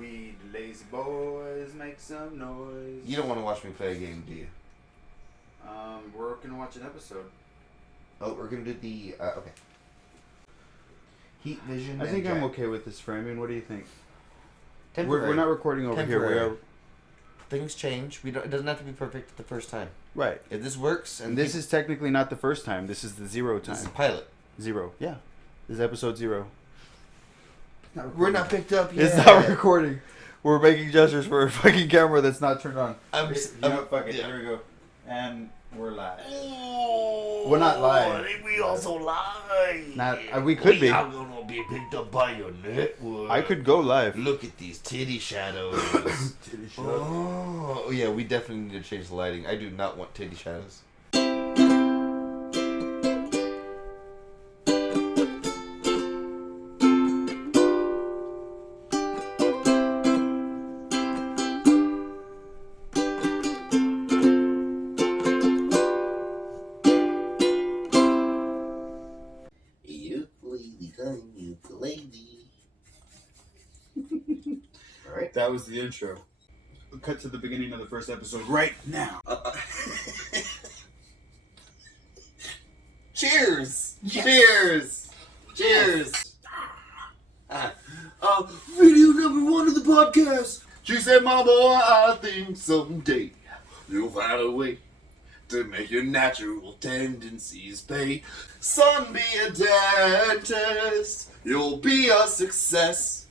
We lazy boys make some noise. You don't want to watch me play a game, do you? We're gonna watch an episode. Oh, we're gonna do the okay. Heat vision. I think I'm okay with this framing. What do you think? We're not recording over here. We are. Things change. It doesn't have to be perfect the first time. Right. If this works, and this is technically not the first time. This is the 0 time. This is pilot. 0. Yeah. This is episode 0. We're not picked up yet. It's not recording. We're making gestures for a fucking camera that's not turned on. Fuck it. Yeah. There we go. And we're live. Oh, we're not live. We also live. We could be. I'm gonna be picked up by your network. I could go live. Look at these titty shadows. Titty shadows. Oh yeah, we definitely need to change the lighting. I do not want titty shadows. Alright. That was the intro. We'll cut to the beginning of the first episode right now. Cheers! Yes. Cheers! Cheers! Video number 1 of the podcast. She said, my boy, I think someday you'll find a way to make your natural tendencies pay. Son, be a dentist. You'll be a success.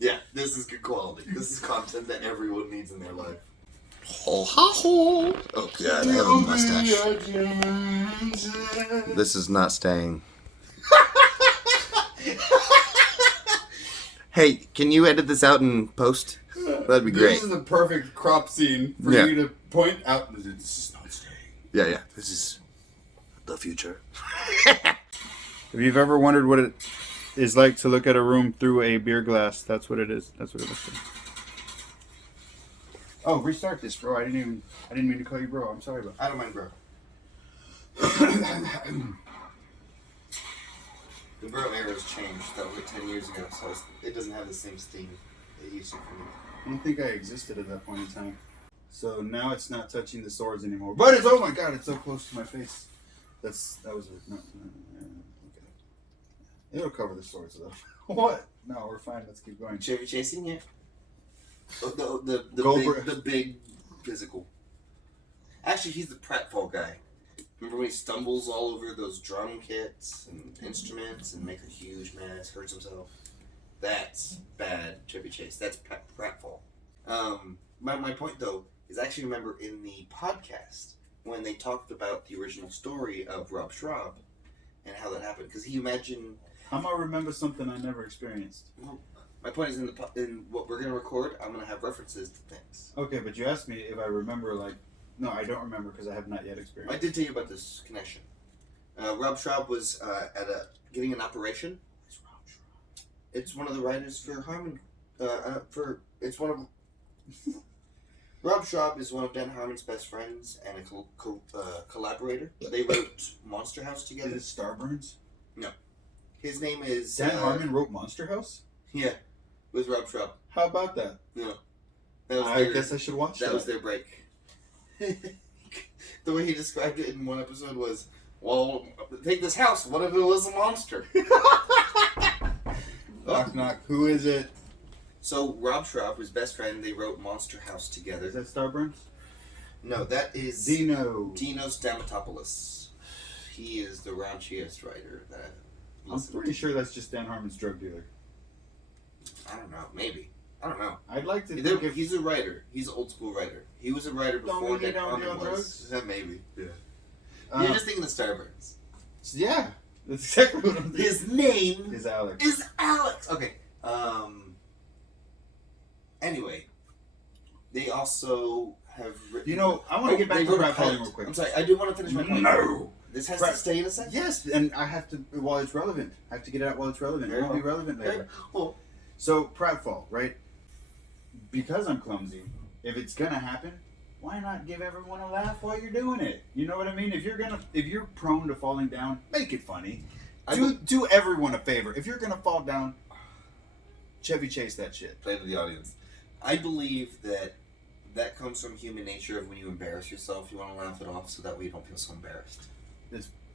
Yeah, this is good quality. This is content that everyone needs in their life. Ho ha ho! Oh god, I have a mustache. This is not staying. Hey, can you edit this out in post? That'd be great. This is the perfect crop scene for you to point out. This is not staying. Yeah. This is the future. If you've ever wondered what it is like to look at a room through a beer glass, that's what it is. That's what it looks like. Oh, restart this, bro. I didn't mean to call you bro. I'm sorry, bro. I don't mind, bro. The bro era's changed. That was like 10 years ago, so it doesn't have the same sting it used to for me. I don't think I existed at that point in time. So now it's not touching the swords anymore. But it's, oh my god, it's so close to my face. That was it. No, okay. It'll cover the swords though. What? No, we're fine. Let's keep going. Chevy chasing you? Oh, the big physical. Actually, he's the pratfall guy. Remember when he stumbles all over those drum kits and instruments and makes a huge mess, hurts himself? That's bad Chevy Chase. That's pratfall. My point, though, is I actually remember in the podcast when they talked about the original story of Rob Schraub and how that happened. Because he imagined... How am I remember something I never experienced? Well, my point is in what we're going to record, I'm going to have references to things. Okay, but you asked me if I remember, like... No, I don't remember because I have not yet experienced. I did tell you about this connection. Rob Schraub was getting an operation. Who's Rob Schraub? It's one of the writers for Harmon. Rob Schraub is one of Dan Harmon's best friends and a collaborator. They wrote Monster House together. Is it Starburns? No. His name is... Dan Harmon wrote Monster House? Yeah, with Rob Schraub. How about that? No. I guess I should watch that. That was their break. The way he described it in one episode was, well, take this house, what if it was a monster? Knock knock, who is it? So Rob Schraub, his best friend, they wrote Monster House together. Is that Starburns? No, that is Dinos Stamatopoulos. He is the raunchiest writer that I'm pretty sure that's just Dan Harmon's drug dealer. I don't know, maybe. I don't know. I'd like to think he's a writer. He's an old school writer. He was a writer before Dan Harmon was. Maybe. Yeah. You're just thinking of Starburns. Yeah. That's exactly what I'm thinking. His name is Alex. Okay. Anyway. They also have written... You know, I want to get back to pratfalling real quick. I'm sorry, I do want to finish my point. No! This has to stay in a second? Yes, and I have to, while it's relevant. I have to get it out while it's relevant. It won't be relevant later. Well, so, pratfall, right? Because I'm clumsy, if it's gonna happen, why not give everyone a laugh while you're doing it? You know what I mean? If you're prone to falling down, make it funny. Do everyone a favor. If you're gonna fall down, Chevy Chase that shit. Play to the audience. I believe that comes from human nature of when you embarrass yourself, you want to laugh it off so that way you don't feel so embarrassed.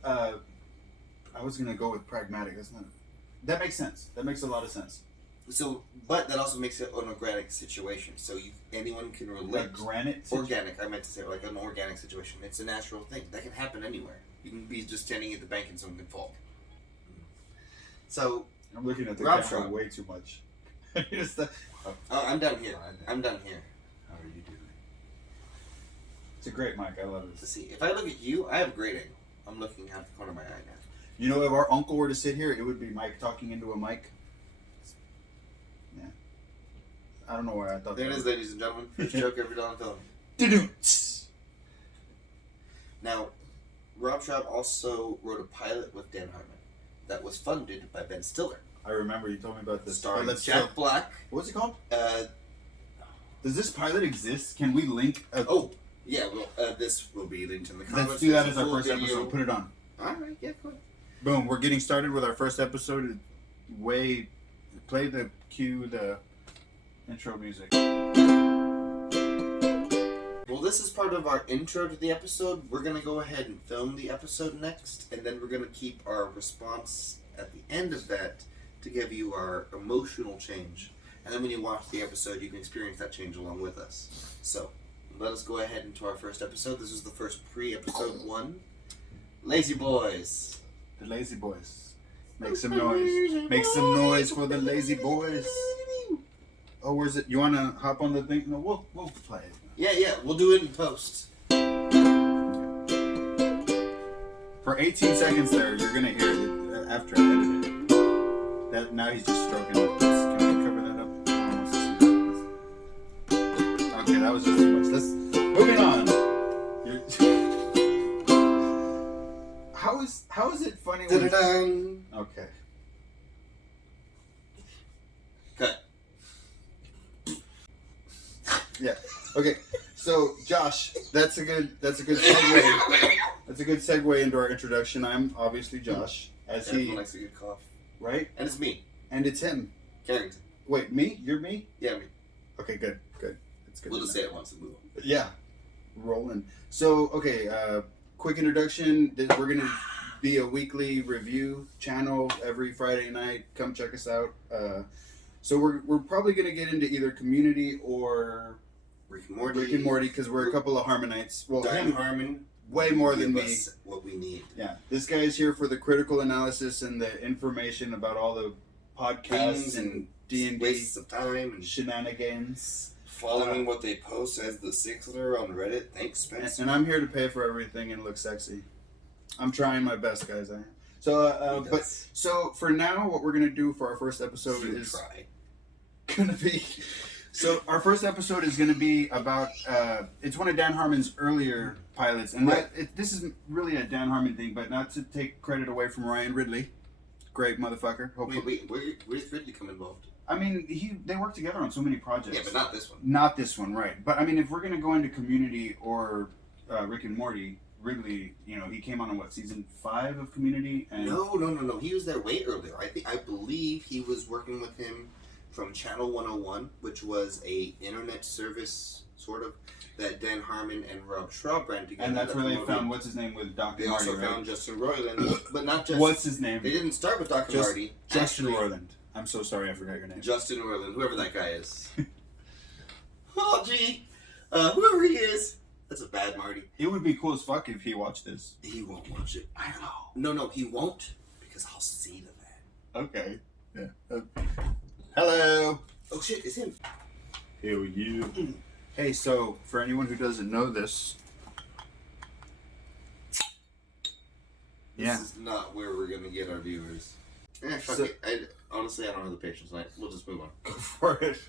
I was gonna go with pragmatic. That makes sense. That makes a lot of sense. So, but that also makes it an organic situation. So anyone can relate. Organic. I meant to say like an organic situation. It's a natural thing that can happen anywhere. You can be just standing at the bank and someone can fall. So I'm looking at the camera way too much. I'm down here. I'm down here. How are you doing? It's a great mic. I love it. Let's see. If I look at you, I have great angle. I'm looking at the corner of my eye now. You know, if our uncle were to sit here, it would be Mike talking into a mic. Yeah. I don't know why I thought there it is, ladies and gentlemen. First joke ever done on film. Now, Rob Schraub also wrote a pilot with Dan Harmon that was funded by Ben Stiller. I remember you told me about this. Starring Jack Black. What's it called? Does this pilot exist? Can we link? Yeah, well, this will be linked in the comments. Let's do that as our first episode. Put it on. Alright, yeah, cool. Boom, we're getting started with our first episode. Play the intro music. Well, this is part of our intro to the episode. We're going to go ahead and film the episode next, and then we're going to keep our response at the end of that to give you our emotional change. And then when you watch the episode, you can experience that change along with us. So, let us go ahead into our first episode. This is the first pre-episode 1. LazyBoyz. The LazyBoyz. Make some noise. Make some noise for the LazyBoyz. Oh, where's it? You want to hop on the thing? No, we'll play it. Yeah. We'll do it in post. For 18 seconds there, you're going to hear it after I edit it. Now he's just stroking it. Can we cover that up? Okay, that was just too much. Moving on. How is it funny when... Okay. Cut. Yeah. Okay. So, Josh, that's a good segue. That's a good segue into our introduction. I'm obviously Josh. Everyone likes a good cough. Right? And it's me. And it's him. Carrington. Wait, me? You're me? Yeah, me. Okay, good. That's good. We'll just say it once and move on. Yeah. Rolling. So, okay, quick introduction. We're going to be a weekly review channel every Friday night. Come check us out. So we're probably going to get into either Community or Rick and Morty, because we're a couple of Harmonites. Well, Dan Harmon, way more than me. What we need. Yeah, this guy's here for the critical analysis and the information about all the podcasts and D&D, wastes of time and shenanigans. Following what they post as the Sixler on Reddit. Thanks, Spencer. And I'm here to pay for everything and look sexy. I'm trying my best, guys. So for now, what we're gonna do for our first episode is gonna be. So our first episode is gonna be about. It's one of Dan Harmon's earlier pilots, and this is really a Dan Harmon thing, but not to take credit away from Ryan Ridley. Great motherfucker. Hopefully. Wait, where's Ridley come involved? I mean, they work together on so many projects. Yeah, but not this one. Not this one, right? But I mean, if we're gonna go into Community or Rick and Morty. Ridley, he came on season 5 of Community? And No. He was there way earlier. I believe he was working with him from Channel 101, which was a internet service, sort of, that Dan Harmon and Rob Schraub ran together. And that's where they found, what's his name, with Dr. They Marty, also found Justin Roiland, but not just... What's his name? They didn't start with Dr. Marty. Justin Roiland. I'm so sorry, I forgot your name. Justin Roiland, whoever that guy is. Oh, gee. Whoever he is. That's a bad Marty. It would be cool as fuck if he watched this. He won't watch it. I know. No, he won't. Because I'll see to that. Okay. Yeah. Hello. Oh shit, it's him. Hell you. Hey, so for anyone who doesn't know this. This is not where we're gonna get our viewers. Fuck it. Honestly, I don't have the patience tonight. We'll just move on. Go for it.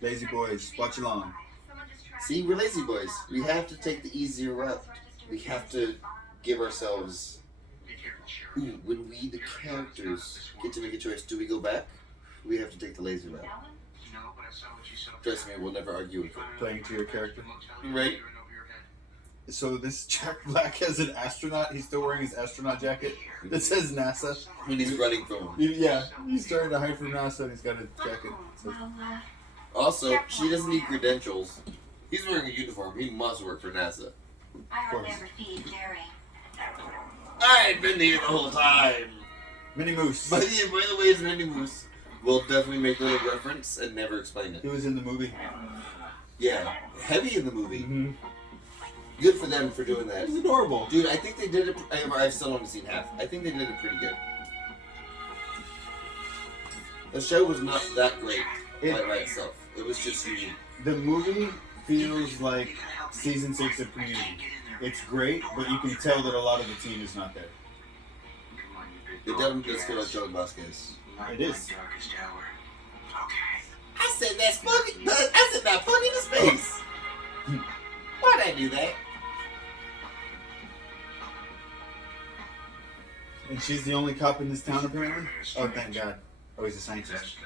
LazyBoyz, watch along. See, we're LazyBoyz. We have to take the easier route. We have to give ourselves... Ooh, when we, the characters, get to make a choice, do we go back? We have to take the lazy route. Trust me, we'll never argue with it. Playing to your character. Right? So this Jack Black has an astronaut. He's still wearing his astronaut jacket that says NASA. When he's running from him. Yeah, he's trying to hide from NASA and he's got a jacket. So. Also, she doesn't need credentials. He's wearing a uniform. He must work for NASA. I will never feed Gary. I ain't been here the whole time. Minnie Moose. By the way, it's Minnie Moose. We'll definitely make a little reference and never explain it. He was in the movie. Yeah, heavy in the movie. Mm-hmm. Good for them for doing that. It was adorable. Dude, I think they did it. I've still only seen half. I think they did it pretty good. The show was not that great by itself. It was just unique. The movie feels like season 6 of Community. It's great, but you can tell that a lot of the team is not there. It definitely does feel like Joey Vasquez. It is. I said that plug into space. Why'd I do that? And she's the only cop in this town, apparently? Oh, thank God. Oh, he's a scientist.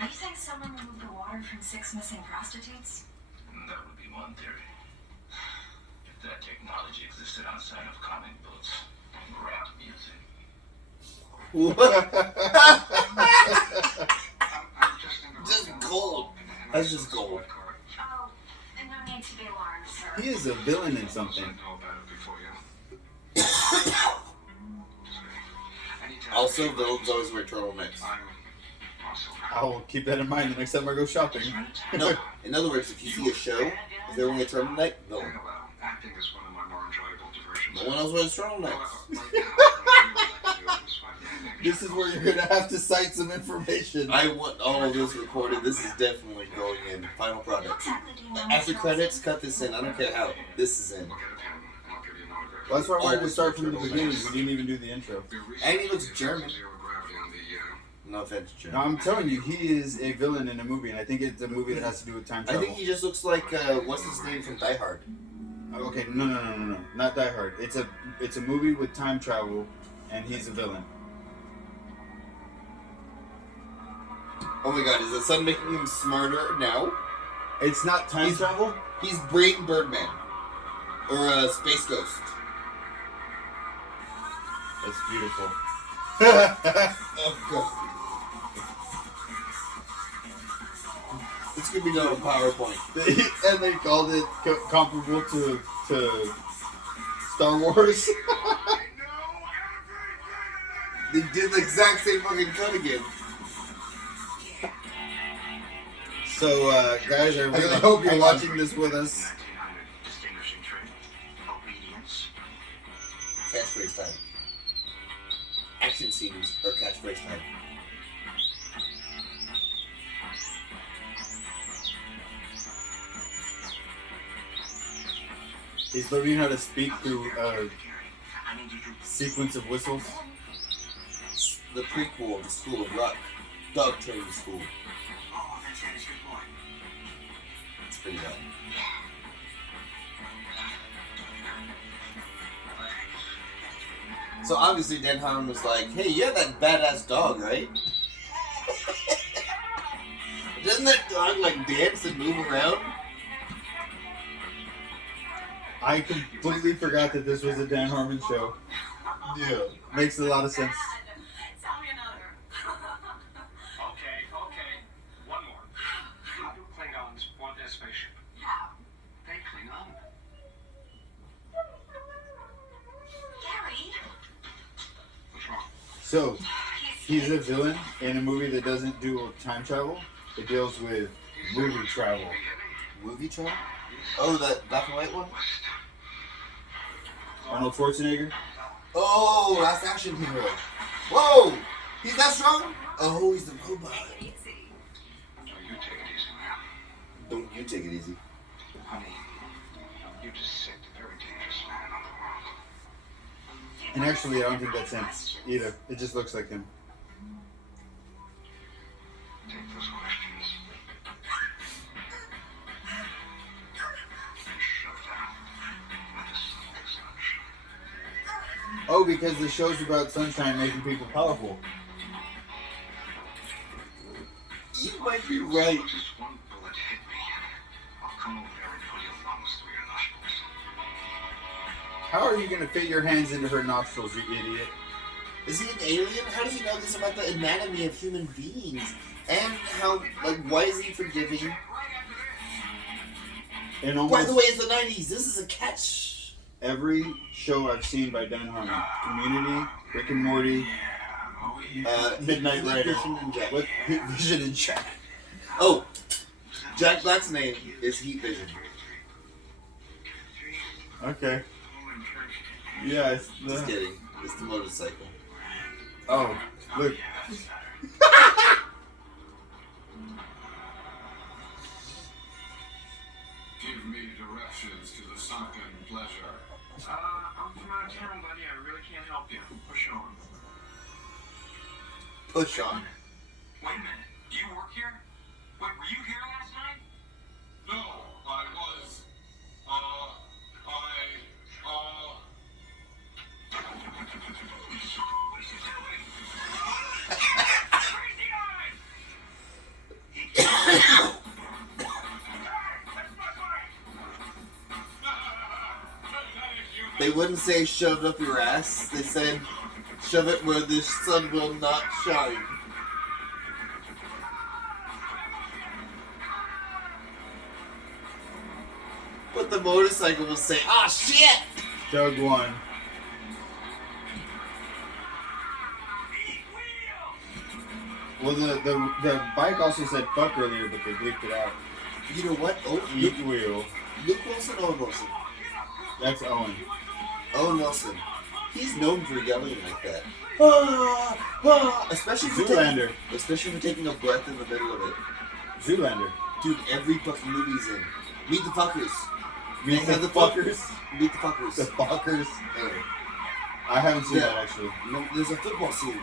Are you saying someone removed the water from 6 missing prostitutes? That would be one theory. If that technology existed outside of comic books and rap music. Just gold. That's just gold. Oh, and no need to be alarmed, sir. He is a villain in something. Also, villains always wear turtlenecks. I'll keep that in mind the next time I go shopping. No, in other words, if you see a show, if they're wearing a turtleneck, villain. No one else wears turtlenecks. This is where you're going to have to cite some information. I want all of this recorded. This is definitely going in. Final product. After credits, cut this in. I don't care how. This is in. Well, that's why I wanted to start from the beginning. We didn't even do the intro. And he looks German. No offense, German. No, I'm telling you, he is a villain in a movie, and I think it's a movie that has to do with time I travel. think he just looks like, what's his name from Die Hard? Okay, no, not Die Hard. It's a movie with time travel, and he's a villain. Oh my God, is the sun making him smarter now? It's not time travel? He's Brain Birdman. Or Space Ghost. That's beautiful. Oh God. This could be done on PowerPoint. And they called it comparable to Star Wars. They did the exact same fucking cut again. So, guys, I really hope you're watching this with us. Catchphrase time. Action scenes or catchphrase time. He's learning how to speak through a sequence of whistles. The prequel of the School of Rock. Dog training school. It's pretty bad. So obviously Dan Harmon was like, hey, you have that badass dog, right? Doesn't that dog like dance and move around? I completely forgot that this was a Dan Harmon show. Yeah. Makes a lot of sense. Tell me another. Okay. One more. How do Klingons want their spaceship? How? They cling on. Gary? What's wrong? So, he's a villain in a movie that doesn't do time travel. It deals with movie travel. Movie travel? Oh, that black and white one? Arnold Schwarzenegger. Oh, Last Action Hero. Whoa! He's that strong? Oh, he's the robot. Easy. No, you take it easy, man. Don't you take it easy. Honey, you just set the very dangerous man on the world. And actually, I don't think that's him either. It just looks like him. Take those questions. And shove them where the sun does not shine. Oh, because the show's about sunshine making people powerful. You might be right. Just one bullet hit me. I'll come over there and put How are you gonna fit your hands into her nostrils, you idiot? Is he an alien? How does he know this about the anatomy of human beings? And how, like, why is he forgiving? And almost By the way, it's the 90s. This is a catch. every show I've seen by Dan Harmon, Community, Rick and Morty, Midnight Heat Rider, Vision and Jack. with Heat Vision and Jack. Oh, Jack Black's name is Heat Vision. Okay. Yeah, it's Just kidding. It's the motorcycle. Oh, look. Give me directions to the sunken pleasure. I'm from out of town, buddy. I really can't help you. Push on. Push on. Wait a minute. Do you work here? Wait, were you here last night? No, I was. What is she doing? Crazy eyes! That's my bike! They wouldn't say shove it up your ass. They said shove it where the sun will not shine. But the motorcycle will say, "Ah, shit!" Doug won. Well, the bike also said fuck earlier, but they bleeped it out. You know what? Oh, Eat wheel. Luke Wilson, Owen Wilson. That's Owen. Owen Wilson. He's known for yelling like that. Ah, ah, especially for Zoolander. especially for taking a breath in the middle of it. Zoolander. Dude, every fucking movie he's in. Meet the Fuckers. Meet the fuckers. Meet the Fuckers. The fuckers. Anyway. I haven't seen Yeah. that actually. No, there's a football scene.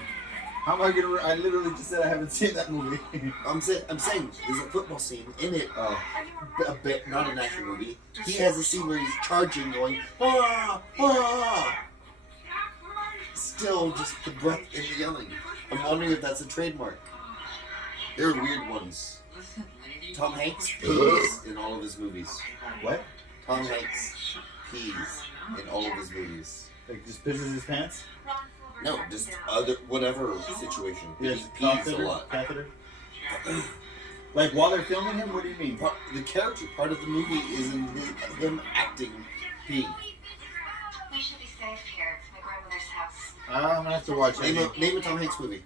How am I gonna? I literally just said I haven't seen that movie. I'm saying there's a football scene in it. Oh. A bit, not an action movie. He has a scene where he's charging, going ah ah. Still, just the breath in the yelling. I'm wondering if that's a trademark. There are weird ones. Tom Hanks pees in all of his movies. What? Tom Hanks pees in all of his movies. Like just pisses his pants? No, just other whatever situation. Yes. He pees a Catheter. lot. Catheter. Like while they're filming him? What do you mean? The character part of the movie is in him acting pee. We should be safe here. It's my grandmother's house. I'm gonna have to watch it. Name a Tom Hanks movie.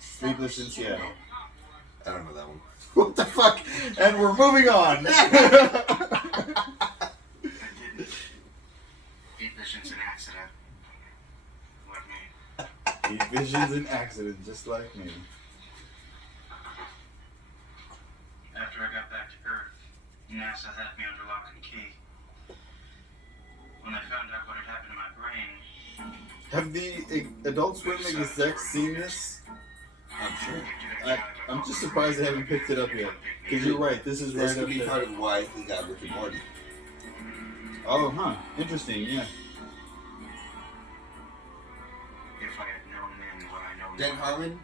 Sleepless in Seattle. I don't know that one. What the fuck? And we're moving on. Heat vision's an accident. Like me. Heat vision's an accident, just like me. After I got back to Earth, NASA had me under lock and key. When they found out what had happened to my brain, Have the Adult Swim execs seen this? I'm sure. I'm just surprised they haven't picked it up yet. Because you're right, this is This right could up be there. part of why he got Rick and Morty. Oh, huh. Interesting, yeah. if I had known then what I know Dan now. Harmon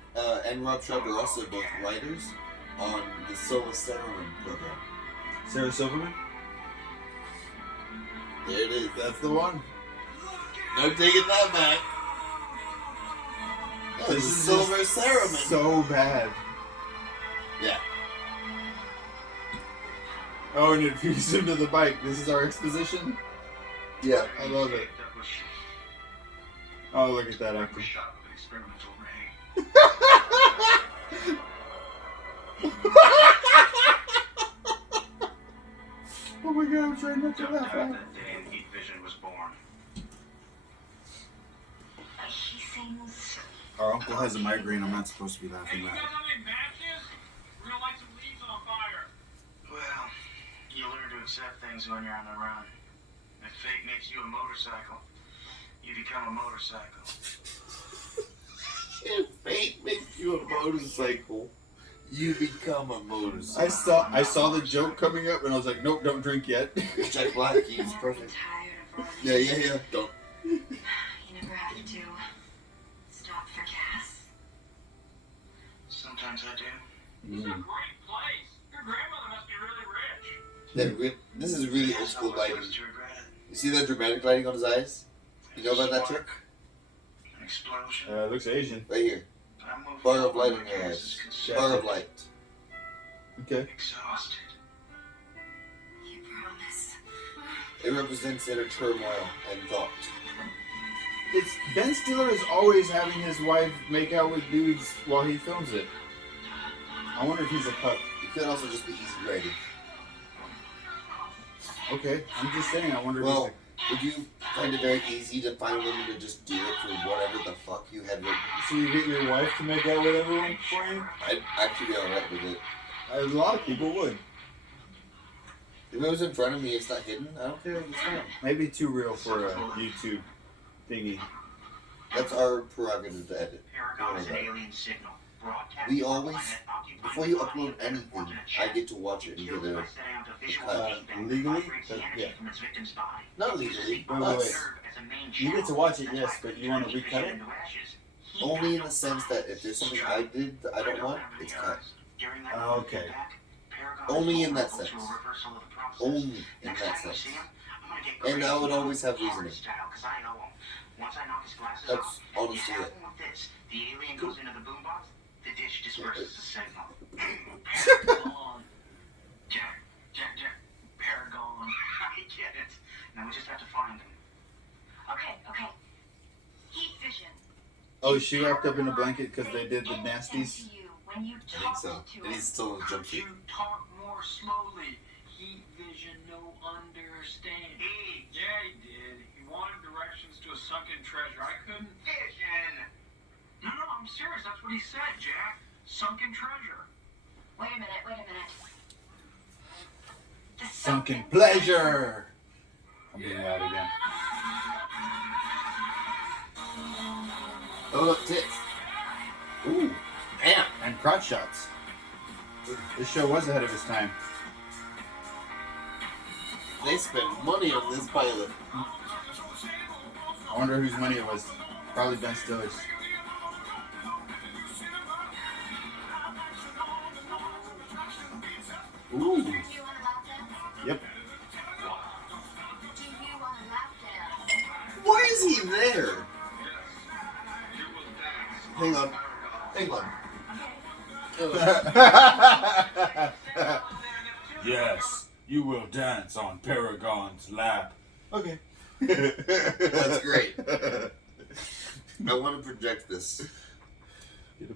and Rob Schneider are also both writers on the Sola Sterling program. Sarah Silverman? There it is. That's the one. No taking that back. Oh, This this is is Silver Ceremony. So bad. Yeah. Oh, and it fused into the bike. This is our exposition? Yeah. I love it. Oh, look at that That actor. was shot with an experimental ray. Oh my god, I'm trying not to Duck laugh died out. that day and Heat Vision was born. He sings. Our uncle has a migraine. I'm not supposed to be laughing loud. any matches? We're gonna light some leaves on fire. Well, you learn to accept things when you're on the run. If fate makes you a motorcycle, you become a motorcycle. If fate makes you a motorcycle, you become a motorcycle. I saw the joke coming up and I was like, nope, don't drink yet. Jack Black, he's I'm perfect. tired of running. Yeah. Don't. You never have to stop for gas. Sometimes I do. Mm. Great place. Your grandmother must be really rich. This is really old school lighting. To regret it. You see that dramatic lighting on his eyes? You know about that trick? An explosion. Looks Asian. Right here. I moved Bar of light forward, in your my eyes. gas is consumed. Bar of light. Okay. Exhausted. You promise. It represents inner turmoil and thought. It's Ben Stiller is always having his wife make out with dudes while he films it. I wonder if he's a cut. It could also just be easy writing. Okay, I'm just saying. I wonder. Well, would you find it very easy to find women to just do it for whatever the fuck you had written? So you get your wife to make out with everyone for you? I'd actually be alright with it. A lot of people would. If it was in front of me, it's not hidden. I don't care if it's not. Maybe too real for a YouTube thingy. That's our prerogative to edit. Paragon is an alien signal. Broadcast We from a always, planet occupied before you by upload an anything, unfortunate I ship. get to watch it and Killed get by a... setting out a visual cut. feedback that Legally? vibrates the But, energy yeah. from its victim's body. Not legally. Wait, Us. wait. You get to watch it, yes, but you want to recut it? Only in the sense that if there's something I did that I don't want, it's cut. Oh, okay. Only in that sense. Only in that sense. And I would always have reasoning. That's honestly it. The alien goes into the boombox, the dish disperses the signal. Jack, Paragon. I get it. Now we just have to find him. Okay. Heat vision. Oh, she wrapped up in a blanket because they did the nasties? When you I think talk so. to And he's still in a jumpsuit. You talk more slowly. Heat vision, no understand. Yeah, he did. He wanted directions to a sunken treasure. I couldn't. Vision. No, I'm serious. That's what he said, Jack. Sunken treasure. Wait a minute. The Sunken pleasure! I'm being loud again. Oh, look, tits. Ooh, damn. And crotch shots. This show was ahead of its time. They spent money on this pilot. I wonder whose money it was. Probably Ben Stiller's. Ooh. Do you want a lap dance? Yep. Do you want a lap dance? Why is he there? Hang on. Yes, you will dance on Paragon's lap. Okay. That's great. I want to project this.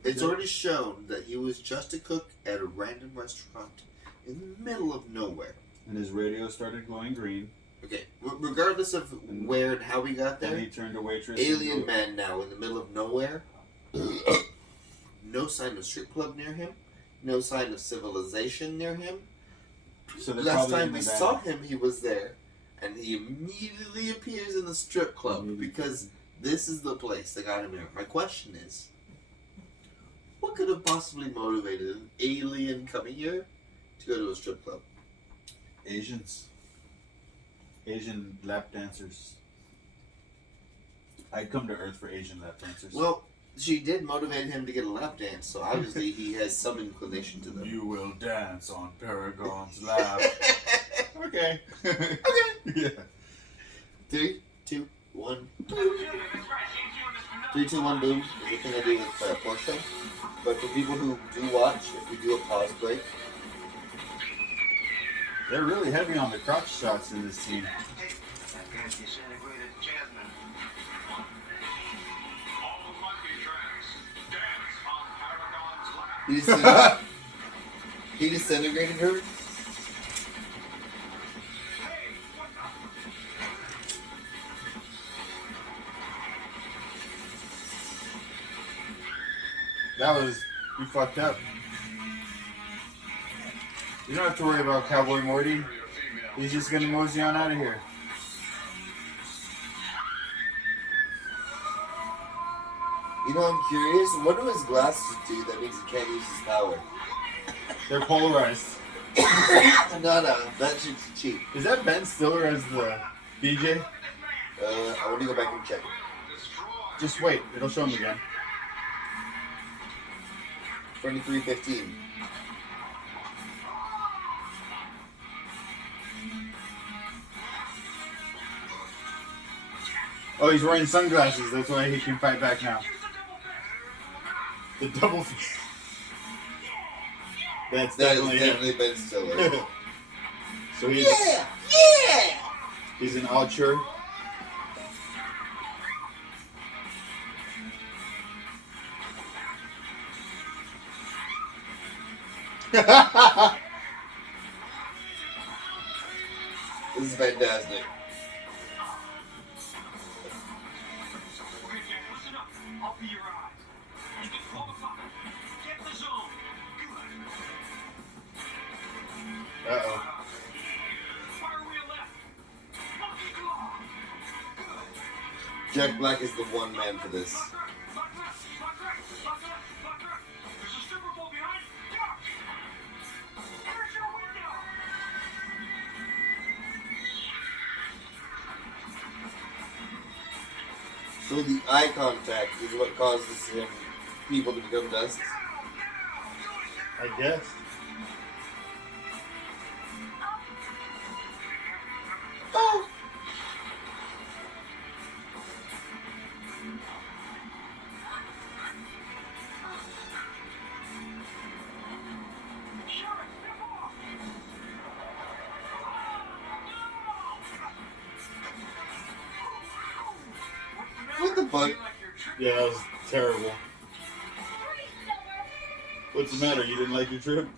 It's already shown that he was just a cook at a random restaurant in the middle of nowhere. And his radio started glowing green. Okay, regardless of where and how he got Then there, he turned to waitress. alien man now in the middle of nowhere. No sign of strip club near him. No sign of civilization near him. So they're Last probably time in we the saw van. him, he was there. And he immediately appears in the strip club because this is the place that got him here. My question is, what could have possibly motivated an alien coming here to go to a strip club? Asians. Asian lap dancers. I'd come to Earth for Asian lap dancers. Well, she did motivate him to get a lap dance, so obviously he has some inclination to them. You will dance on Paragon's lap. Okay. Okay. Yeah. 3, 2, 1. 3, 2, 1, boom. Is the thing I do with Porsche. But for people who do watch, if we do a pause break, They're really heavy on the crotch shots in this scene. That guy's disintegrated Jasmine. All the monkey tracks. Dance on Paragon's lap. he disintegrated her. That was... You fucked up. You don't have to worry about Cowboy Morty. He's just gonna mosey on out of here. You know, I'm curious. What do his glasses do that means he can't use his power? They're polarized. No, that shit's cheap. Is that Ben Stiller as the DJ? I want to go back and check. Just wait. It'll show him again. 23:15. Oh, he's wearing sunglasses. That's why he can fight back now. The double fist. That's definitely Ben Stiller. So he's he's an archer. This is fantastic. Okay, Jack, listen up. I'll be your eyes. You get 12 o'clock. Get the zone. Good. Uh-oh. Fire wheel left. Monkey claw. Good. Jack Black is the one man for this. Lock left. There's a stripper pole behind. Duck. There's your window. So the eye contact is what causes people to become dust. I guess. Oh. What the fuck? Yeah, that was terrible. What's the matter? You didn't like your trip?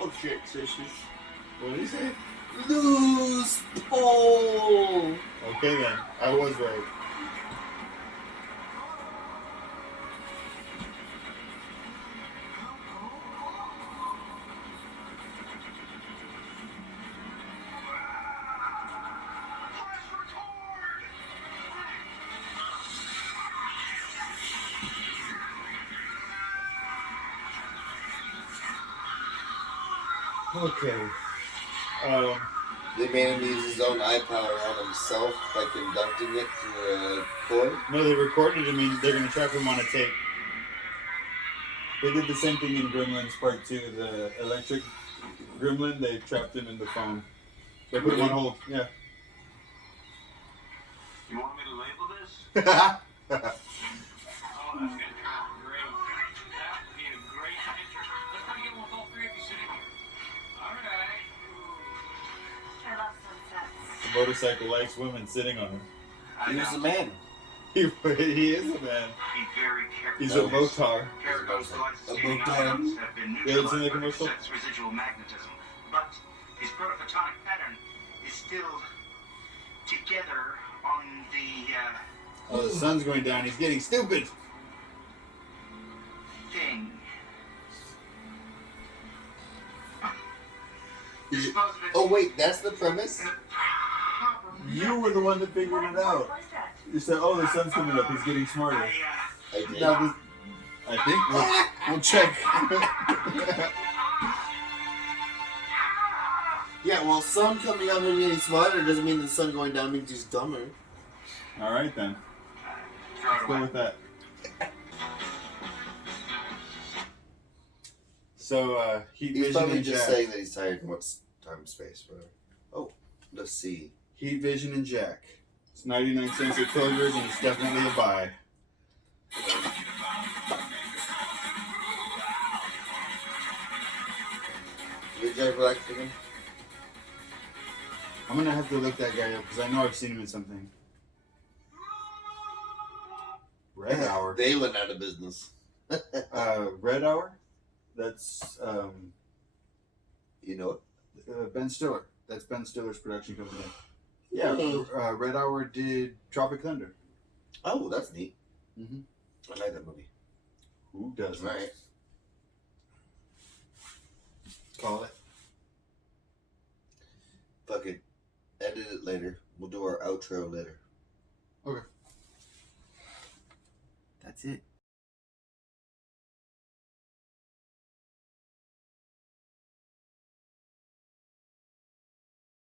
Oh shit, fishes. What did he say? Loose pole. Okay then, I was right. Okay. They made him use his own eye power on himself by conducting it through a cord. No, they recorded him and they're going to trap him on a tape. They did the same thing in Gremlins Part 2. The electric gremlin, they trapped him in the phone. They put him on hold. Yeah. You want me to label this? Oh, that's gonna turn out great. That would be a great picture. Let's try to get one with all three of you sitting here. All right. I love sunsets. The motorcycle likes women sitting on him. He was a man. He is a man. Be very careful. He's a motar. Paragon's A life-sustaining motor. items have been You ever seen that neutralized by the commercial? set's residual magnetism, but his protophotonic pattern is still together on the Oh, the sun's going down. He's getting stupid. thing. Is it- Dispose of it Oh wait, that's the premise? in the proper You were the one that figured it out. What is that? You said, "Oh, the sun's coming up. He's getting smarter." I did. That was, I think we'll check. Yeah, well, sun coming up and getting smarter doesn't mean the sun going down means he's dumber. All right then. Throw Let's it go away. with that. So, heat He's vision probably and just Jack. saying that he's tired and wants time and space, whatever. Oh, let's see. Heat vision and Jack. It's 99 cents at Kroger's and it's definitely a buy. You Jack Black again? I'm gonna have to look that guy up because I know I've seen him in something. Red Hour. They went out of business. Red Hour. That's You know it. Ben Stiller. That's Ben Stiller's production company. Yeah, Red Hour did Tropic Thunder. Oh, that's neat. Mm-hmm. I like that movie. Who doesn't? Alright. Call it. Fuck it. Edit it later. We'll do our outro later. Okay. That's it.